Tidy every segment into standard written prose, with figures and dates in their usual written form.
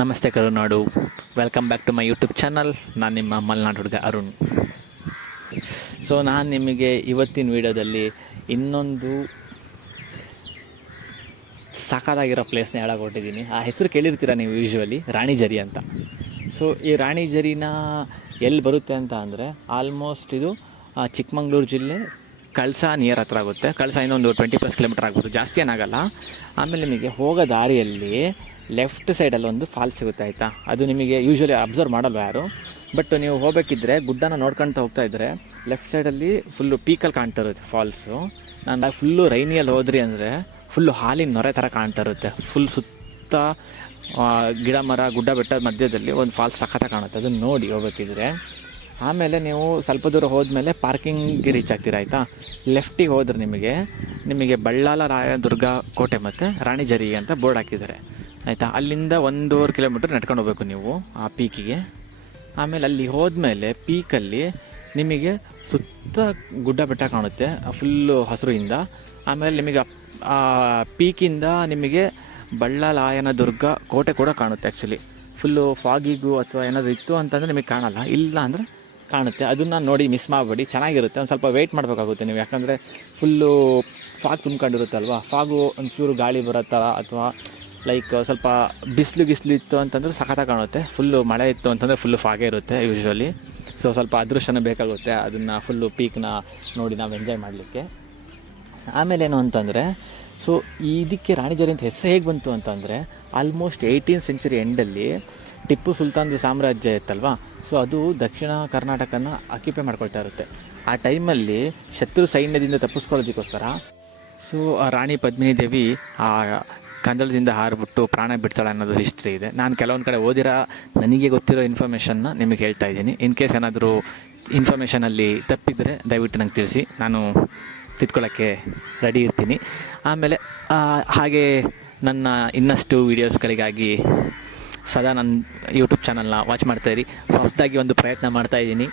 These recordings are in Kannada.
ನಮಸ್ತೆ Karunadu, welcome back to my YouTube channel. ನಾನು ನಿಮ್ಮ ಮಲೆನಾಡು ಹುಡುಗ ಅರುಣ್. ನಾನು ನಿಮಗೆ ಇವತ್ತಿನ ವಿಡಿಯೋದಲ್ಲಿ ಇನ್ನೊಂದು ಸಾಕಾಗಿರೋ ಪ್ಲೇಸ್ನ ಹೇಳಕೊಟ್ಟಿದ್ದೀನಿ. ಆ ಹೆಸರು ಕೇಳಿರ್ತೀರ ನೀವು ಯೂಶ್ವಲಿ, ರಾಣಿಝರಿ ಅಂತ. ಈ ರಾಣಿಝರಿನ ಎಲ್ಲಿ ಬರುತ್ತೆ ಅಂತ ಅಂದರೆ ಆಲ್ಮೋಸ್ಟ್ ಇದು ಚಿಕ್ಕಮಂಗ್ಳೂರು ಜಿಲ್ಲೆ ಕಳಸಾ ನಿಯರ್ ಹತ್ರ ಆಗುತ್ತೆ. ಕಳಸಾ ಇನ್ನೊಂದು 20+ ಕಿಲೋಮೀಟರ್ ಆಗ್ಬೋದು, ಜಾಸ್ತಿ ಏನಾಗಲ್ಲ. ಆಮೇಲೆ ನಿಮಗೆ ಹೋಗೋ ದಾರಿಯಲ್ಲಿ ಲೆಫ್ಟ್ ಸೈಡಲ್ಲಿ ಒಂದು ಫಾಲ್ಸ್ ಸಿಗುತ್ತೆ, ಆಯಿತಾ. ಅದು ನಿಮಗೆ ಯೂಶ್ವಲಿ ಅಬ್ಸರ್ವ್ ಮಾಡಲ್ವ ಯಾರು, ಬಟ್ ನೀವು ಹೋಗಬೇಕಿದ್ರೆ ಗುಡ್ಡನ ನೋಡ್ಕೊಳ್ತಾ ಹೋಗ್ತಾ ಇದ್ದರೆ ಲೆಫ್ಟ್ ಸೈಡಲ್ಲಿ ಫುಲ್ಲು ಪೀಕಲ್ಲಿ ಕಾಣ್ತಾ ಇರುತ್ತೆ ಫಾಲ್ಸು. ನಾನು ಫುಲ್ಲು ರೈನಿಯಲ್ಲಿ ಹೋದ್ರಿ ಅಂದರೆ ಫುಲ್ಲು ಹಾಲಿನ ನೊರೆ ಥರ ಕಾಣ್ತಾ ಇರುತ್ತೆ. ಫುಲ್ ಸುತ್ತ ಗಿಡ ಮರ ಗುಡ್ಡ ಬೆಟ್ಟದ ಮಧ್ಯದಲ್ಲಿ ಒಂದು ಫಾಲ್ಸ್ ಸಖತ್ತಾಗಿ ಕಾಣುತ್ತೆ, ಅದನ್ನು ನೋಡಿ ಹೋಗ್ಬೇಕಿದ್ರೆ. ಆಮೇಲೆ ನೀವು ಸ್ವಲ್ಪ ದೂರ ಹೋದ್ಮೇಲೆ ಪಾರ್ಕಿಂಗ್ಗೆ ರೀಚ್ ಆಗ್ತೀರಾ, ಆಯಿತಾ. ಲೆಫ್ಟಿಗೆ ಹೋದ್ರೆ ನಿಮಗೆ ಬಳ್ಳಾಲ ರಾಯದುರ್ಗ ಕೋಟೆ ಮತ್ತು ರಾಣಿಝರಿ ಅಂತ ಬೋರ್ಡ್ ಹಾಕಿದ್ದಾರೆ, ಆಯಿತಾ. ಅಲ್ಲಿಂದ 1.5 ಕಿಲೋಮೀಟ್ರ್ ನಡ್ಕೊಂಡು ಹೋಗಬೇಕು ನೀವು ಆ ಪೀಕಿಗೆ. ಆಮೇಲೆ ಅಲ್ಲಿ ಹೋದ್ಮೇಲೆ ಪೀಕಲ್ಲಿ ನಿಮಗೆ ಸುತ್ತ ಗುಡ್ಡ ಬೆಟ್ಟ ಕಾಣುತ್ತೆ ಫುಲ್ಲು ಹಸಿರಿಂದ. ಆಮೇಲೆ ನಿಮಗೆ ಆ ಪೀಕಿಂದ ನಿಮಗೆ ಬಳ್ಳಾಲಾಯನ ದುರ್ಗ ಕೋಟೆ ಕೂಡ ಕಾಣುತ್ತೆ. ಆ್ಯಕ್ಚುಲಿ ಫುಲ್ಲು ಫಾಗಿಗೂ ಅಥವಾ ಏನಾದರೂ ಇತ್ತು ಅಂತಂದರೆ ನಿಮಗೆ ಕಾಣಲ್ಲ, ಇಲ್ಲ ಅಂದರೆ ಕಾಣುತ್ತೆ. ಅದನ್ನು ನೋಡಿ ಮಿಸ್ ಮಾಡಬೇಡಿ, ಚೆನ್ನಾಗಿರುತ್ತೆ. ಒಂದು ಸ್ವಲ್ಪ ವೆಯ್ಟ್ ಮಾಡಬೇಕಾಗುತ್ತೆ ನೀವು, ಯಾಕಂದರೆ ಫುಲ್ಲು ಫಾಗ್ ತುಂಬ್ಕೊಂಡಿರುತ್ತಲ್ವ. ಫಾಗು ಒಂಚೂರು ಗಾಳಿ ಬರೋ ಥರ ಅಥವಾ ಲೈಕ್ ಸ್ವಲ್ಪ ಬಿಸಿಲು ಇತ್ತು ಅಂತಂದರೆ ಸಖತ್ತಾಗಿ ಕಾಣುತ್ತೆ. ಫುಲ್ಲು ಮಳೆ ಇತ್ತು ಅಂತಂದರೆ ಫುಲ್ಲು ಫಾಗೇ ಇರುತ್ತೆ ಯೂಶ್ವಲಿ. ಸ್ವಲ್ಪ ಅದೃಷ್ಟನೇ ಬೇಕಾಗುತ್ತೆ ಅದನ್ನು ಫುಲ್ಲು ಪೀಕ್ನ ನೋಡಿ ನಾವು ಎಂಜಾಯ್ ಮಾಡಲಿಕ್ಕೆ. ಆಮೇಲೆ ಏನು ಅಂತಂದರೆ ಇದಕ್ಕೆ ರಾಣಿಝರಿ ಅಂತ ಹೆಸರು ಹೇಗೆ ಬಂತು ಅಂತಂದರೆ ಆಲ್ಮೋಸ್ಟ್ 18th ಸೆಂಚುರಿ ಎಂಡಲ್ಲಿ ಟಿಪ್ಪು ಸುಲ್ತಾನ್ದು ಸಾಮ್ರಾಜ್ಯ ಇತ್ತಲ್ವ. ಅದು ದಕ್ಷಿಣ ಕರ್ನಾಟಕನ ಆಕ್ಯುಪೈ ಮಾಡ್ಕೊಳ್ತಾ ಇರುತ್ತೆ. ಆ ಟೈಮಲ್ಲಿ ಶತ್ರು ಸೈನ್ಯದಿಂದ ತಪ್ಪಿಸ್ಕೊಳ್ಳೋದಕ್ಕೋಸ್ಕರ ರಾಣಿ ಪದ್ಮಿನಿ ದೇವಿ ಆ ಕಂದಳದಿಂದ ಹಾರಿಬಿಟ್ಟು ಪ್ರಾಣ ಬಿಡ್ತಾಳೆ ಅನ್ನೋದು ಹಿಸ್ಟ್ರಿ ಇದೆ. ನಾನು ಕೆಲವೊಂದು ಕಡೆ ಓದಿರೋ ನನಗೆ ಗೊತ್ತಿರೋ ಇನ್ಫಾರ್ಮೇಷನ್ನ ನಿಮಗೆ ಹೇಳ್ತಾ ಇದ್ದೀನಿ. ಇನ್ ಕೇಸ್ ಏನಾದರೂ ಇನ್ಫಾರ್ಮೇಷನಲ್ಲಿ ತಪ್ಪಿದರೆ ದಯವಿಟ್ಟು ನಂಗೆ ತಿಳಿಸಿ, ನಾನು ತಿದ್ಕೊಳ್ಳೋಕ್ಕೆ ರೆಡಿ ಇರ್ತೀನಿ. ಆಮೇಲೆ ಹಾಗೆ ನನ್ನ ಇನ್ನಷ್ಟು ವೀಡಿಯೋಸ್ಗಳಿಗಾಗಿ ಸದಾ ನನ್ನ ಯೂಟ್ಯೂಬ್ ಚಾನಲ್ನ ವಾಚ್ ಮಾಡ್ತಾಯಿರಿ. ಹೊಸದಾಗಿ ಒಂದು ಪ್ರಯತ್ನ ಮಾಡ್ತಾಯಿದ್ದೀನಿ,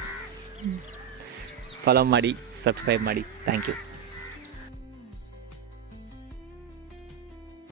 ಫಾಲೋ ಮಾಡಿ, ಸಬ್ಸ್ಕ್ರೈಬ್ ಮಾಡಿ. Thank you.